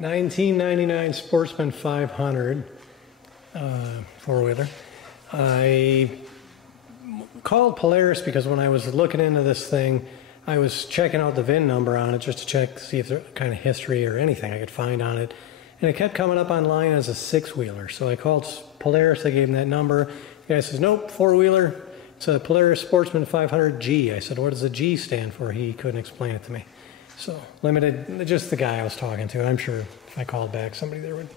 1999 Sportsman 500 four-wheeler. I called Polaris because when I was looking into this thing, I was checking out the VIN number on it just to check, see if there's kind of history or anything I could find on it. And it kept coming up online as a six-wheeler. So I called Polaris, I gave him that number. The guy says, nope, four-wheeler. It's a Polaris Sportsman 500G. I said, what does the G stand for? He couldn't explain it to me. So limited, just the guy I was talking to. I'm sure if I called back, somebody there would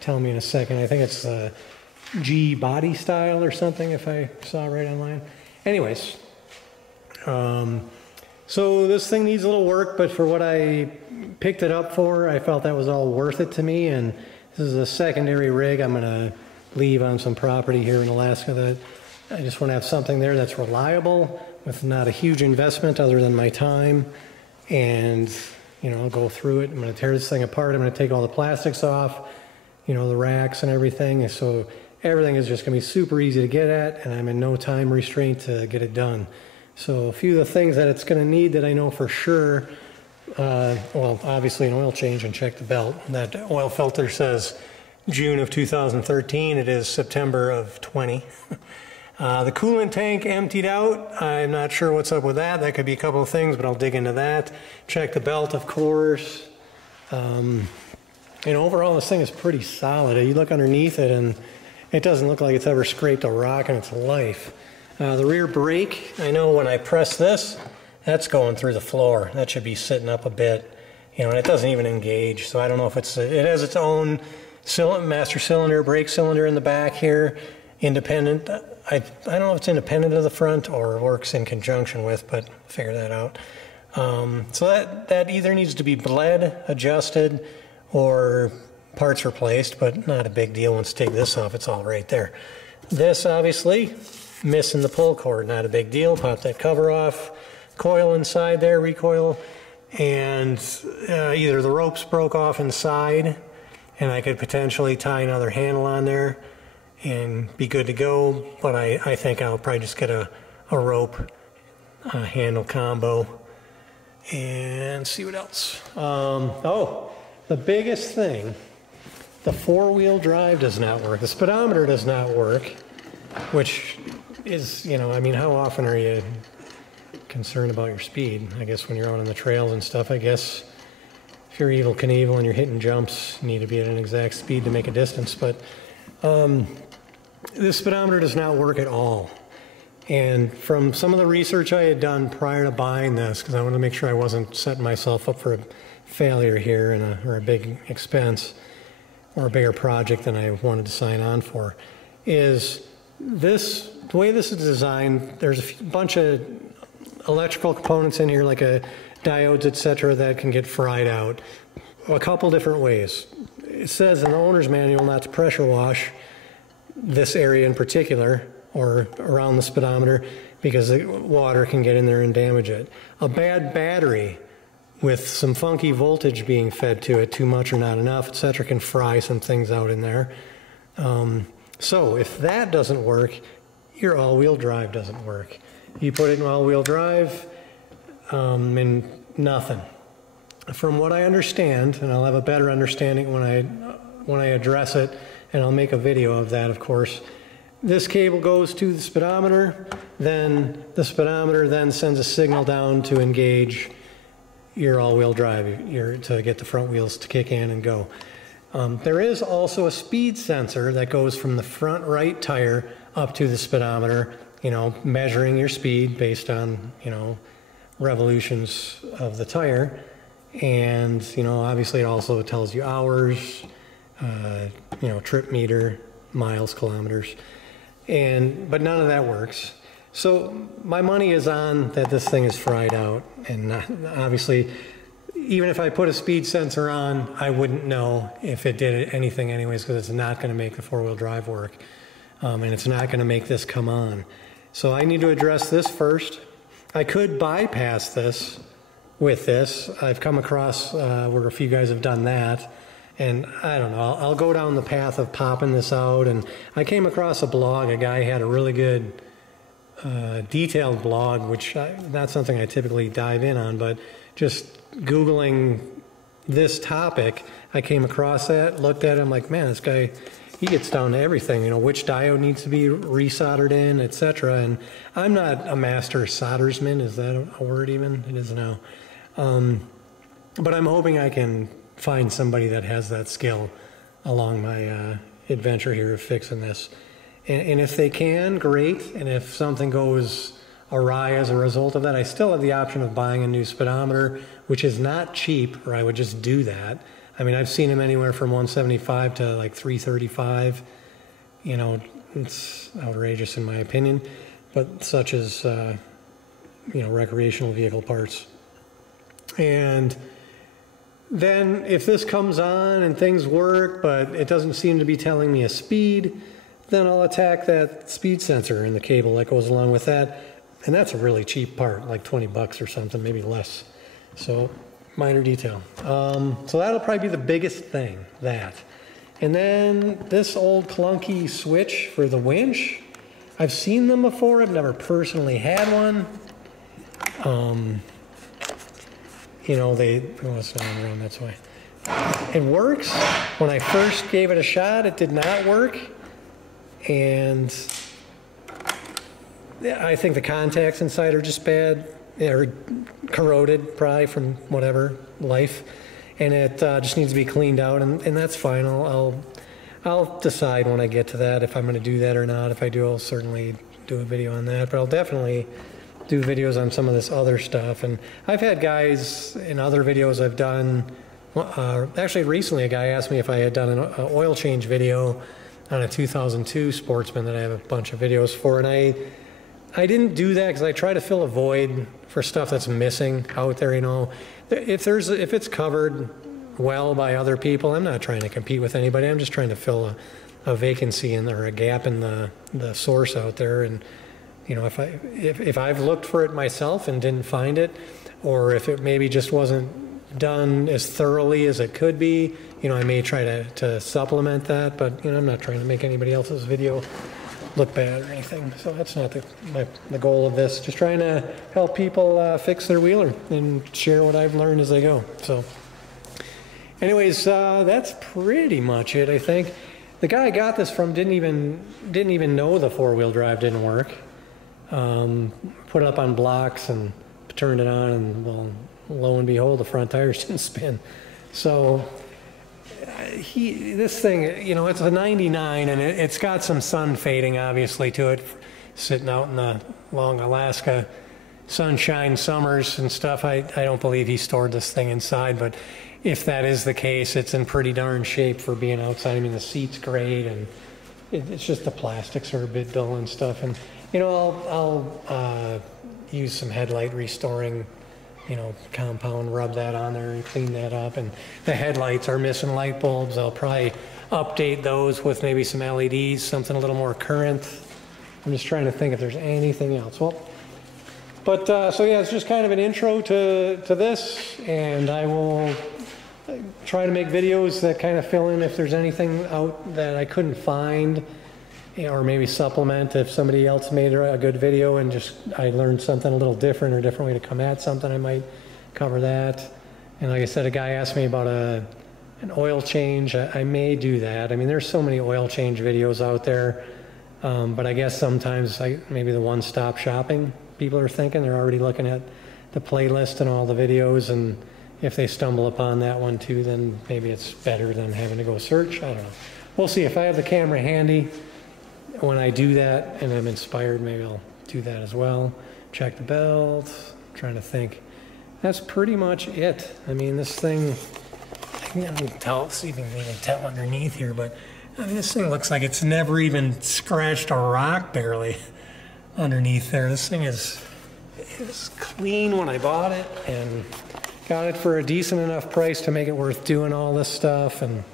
tell me in a second. I think it's G body style or something if I saw it right online. Anyways, so this thing needs a little work, but for what I picked it up for, I felt that was all worth it to me. And this is a secondary rig I'm going to leave on some property here in Alaska that I just want to have something there that's reliable with not a huge investment other than my time. And, you know, I'll go through it. I'm going to tear this thing apart. I'm going to take all the plastics off, you know, the racks and everything. And so everything is just going to be super easy to get at, and I'm in no time restraint to get it done. So a few of the things that it's going to need that I know for sure, well, obviously an oil change and check the belt. That oil filter says June of 2013. It is September of 20. The coolant tank emptied out. I'm not sure what's up with that. That could be a couple of things, but I'll dig into that. Check the belt, of course. And overall, this thing is pretty solid. You look underneath it, and it doesn't look like it's ever scraped a rock in its life. The rear brake, I know when I press this, that's going through the floor. That should be sitting up a bit, you know, and it doesn't even engage. So I don't know if it's, it has its own master cylinder, brake cylinder in the back here, independent. I don't know if it's independent of the front or works in conjunction with, but figure that out. So that either needs to be bled, adjusted, or parts replaced, but not a big deal. Once you take this off, it's all right there. This, obviously, missing the pull cord, not a big deal. Pop that cover off. Coil inside there, recoil, and either the ropes broke off inside, and I could potentially tie another handle on there and be good to go, but I think I'll probably just get a rope handle combo and see what else. Oh, the biggest thing, the four-wheel drive does not work. The speedometer does not work, which is, you know, I mean, how often are you concerned about your speed? I guess when you're out on the trails and stuff, I guess if you're Evel Knievel and you're hitting jumps, you need to be at an exact speed to make a distance, but this speedometer does not work at all. And from some of the research I had done prior to buying this, because I wanted to make sure I wasn't setting myself up for a failure here and or a big expense or a bigger project than I wanted to sign on for, is this, the way this is designed, there's a bunch of electrical components in here, like diodes, etc., that can get fried out a couple different ways. It says in the owner's manual not to pressure wash this area in particular, or around the speedometer, because the water can get in there and damage it. A bad battery with some funky voltage being fed to it, too much or not enough, etc., can fry some things out in there. So if that doesn't work, your all-wheel drive doesn't work. You put it in all-wheel drive, and nothing. From what I understand, and I'll have a better understanding when I address it, and I'll make a video of that, of course. This cable goes to the speedometer, then the speedometer then sends a signal down to engage your all-wheel drive, to get the front wheels to kick in and go. There is also a speed sensor that goes from the front right tire up to the speedometer, you know, measuring your speed based on, you know, revolutions of the tire. And, you know, obviously it also tells you hours, you know, trip meter, miles, kilometers, but none of that works. So my money is on that this thing is fried out, and obviously, even if I put a speed sensor on, I wouldn't know if it did anything anyways, because it's not going to make the four-wheel drive work, and it's not going to make this come on. So I need to address this first. I could bypass this with this. I've come across where a few guys have done that. And I don't know, I'll go down the path of popping this out. And I came across a blog, a guy had a really good detailed blog, which not something I typically dive in on, but just Googling this topic, I came across that, looked at it, I'm like, man, this guy, he gets down to everything, you know, which diode needs to be resoldered in, etc. And I'm not a master soldersman. Is that a word even? It is now. But I'm hoping I can find somebody that has that skill along my adventure here of fixing this. And if they can, great. And if something goes awry as a result of that, I still have the option of buying a new speedometer, which is not cheap, or I would just do that. I mean, I've seen them anywhere from $175 to like $335. You know, it's outrageous in my opinion, but such as, you know, recreational vehicle parts. And then if this comes on and things work, but it doesn't seem to be telling me a speed, then I'll attack that speed sensor and the cable that goes along with that. And that's a really cheap part, like 20 bucks or something, maybe less. So minor detail. So that'll probably be the biggest thing, that. And then this old clunky switch for the winch. I've seen them before. I've never personally had one. You know, it's not around, that's why. It works. When I first gave it a shot, it did not work. And I think the contacts inside are just bad, or corroded probably from whatever, life. And it just needs to be cleaned out, and that's fine. I'll decide when I get to that if I'm going to do that or not. If I do, I'll certainly do a video on that. But I'll definitely do videos on some of this other stuff. And I've had guys in other videos I've done, actually recently a guy asked me if I had done an oil change video on a 2002 Sportsman that I have a bunch of videos for, and I didn't do that because I try to fill a void for stuff that's missing out there, you know. If it's covered well by other people, I'm not trying to compete with anybody. I'm just trying to fill a vacancy or a gap in the source out there. And you know, if I've looked for it myself and didn't find it, or if it maybe just wasn't done as thoroughly as it could be, you know, I may try to supplement that. But you know, I'm not trying to make anybody else's video look bad or anything. So that's not the goal of this. Just trying to help people fix their wheeler and share what I've learned as I go. So anyways, that's pretty much it, I think. The guy I got this from didn't even know the four-wheel drive didn't work. Put it up on blocks and turned it on, and well, lo and behold, the front tires didn't spin. So this thing, you know, it's a 99, and it's got some sun fading obviously to it, sitting out in the long Alaska sunshine summers and stuff. I don't believe he stored this thing inside, but if that is the case, it's in pretty darn shape for being outside. I mean, the seat's great, and it's just the plastics are a bit dull and stuff. And you know, I'll use some headlight restoring, you know, compound, rub that on there and clean that up. And the headlights are missing light bulbs. I'll probably update those with maybe some LEDs, something a little more current. I'm just trying to think if there's anything else. Well, but so yeah, it's just kind of an intro to this, and I will try to make videos that kind of fill in if there's anything out that I couldn't find, or maybe supplement if somebody else made a good video and just I learned something a little different or a different way to come at something, I might cover that. And like I said, a guy asked me about an oil change. I may do that. I mean, there's so many oil change videos out there, but I guess sometimes maybe the one-stop shopping people are thinking. They're already looking at the playlist and all the videos, and if they stumble upon that one too, then maybe it's better than having to go search. I don't know. We'll see. If I have the camera handy when I do that and I'm inspired, maybe I'll do that as well. Check the belt. I'm trying to think. That's pretty much it. I mean, this thing, I can tell, see if you can tell underneath here, but I mean, this thing looks like it's never even scratched a rock barely underneath there. This thing is clean when I bought it, and got it for a decent enough price to make it worth doing all this stuff. And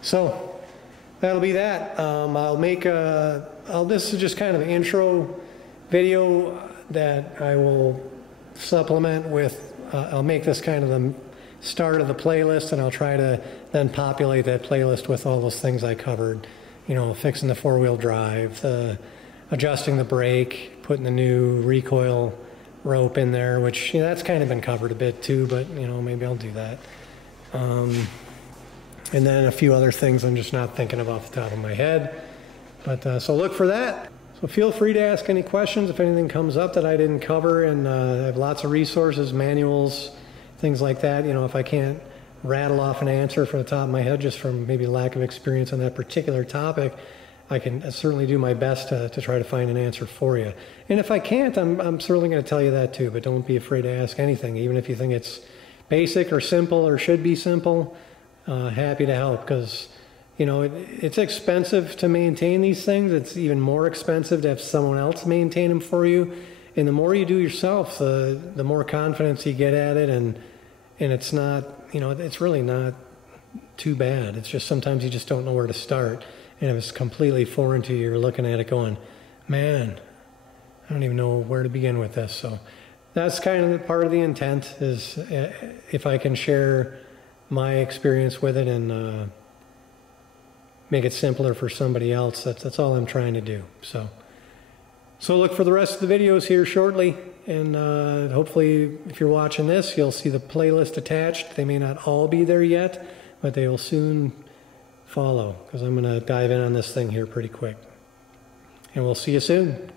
so that'll be that. I'll make this is just kind of an intro video that I will supplement with. I'll make this kind of the start of the playlist, and I'll try to then populate that playlist with all those things I covered. You know, fixing the four-wheel drive, adjusting the brake, putting the new recoil rope in there, which that's kind of been covered a bit too, but maybe I'll do that. And then a few other things I'm just not thinking of off the top of my head. But so look for that. So feel free to ask any questions if anything comes up that I didn't cover, and I have lots of resources, manuals, things like that. If I can't rattle off an answer from the top of my head just from maybe lack of experience on that particular topic, I can certainly do my best to try to find an answer for you. And if I can't, I'm certainly going to tell you that too, but don't be afraid to ask anything, even if you think it's basic or simple or should be simple. Happy to help, because it's expensive to maintain these things. It's even more expensive to have someone else maintain them for you. And the more you do yourself, the more confidence you get at it, and it's not, it's really not too bad. It's just sometimes you just don't know where to start. And if it's completely foreign to you, you're looking at it going, man, I don't even know where to begin with this. So that's kind of part of the intent, is if I can share my experience with it and make it simpler for somebody else, that's all I'm trying to do. So look for the rest of the videos here shortly, and hopefully if you're watching this, you'll see the playlist attached. They may not all be there yet, but they will soon follow, because I'm going to dive in on this thing here pretty quick. And we'll see you soon.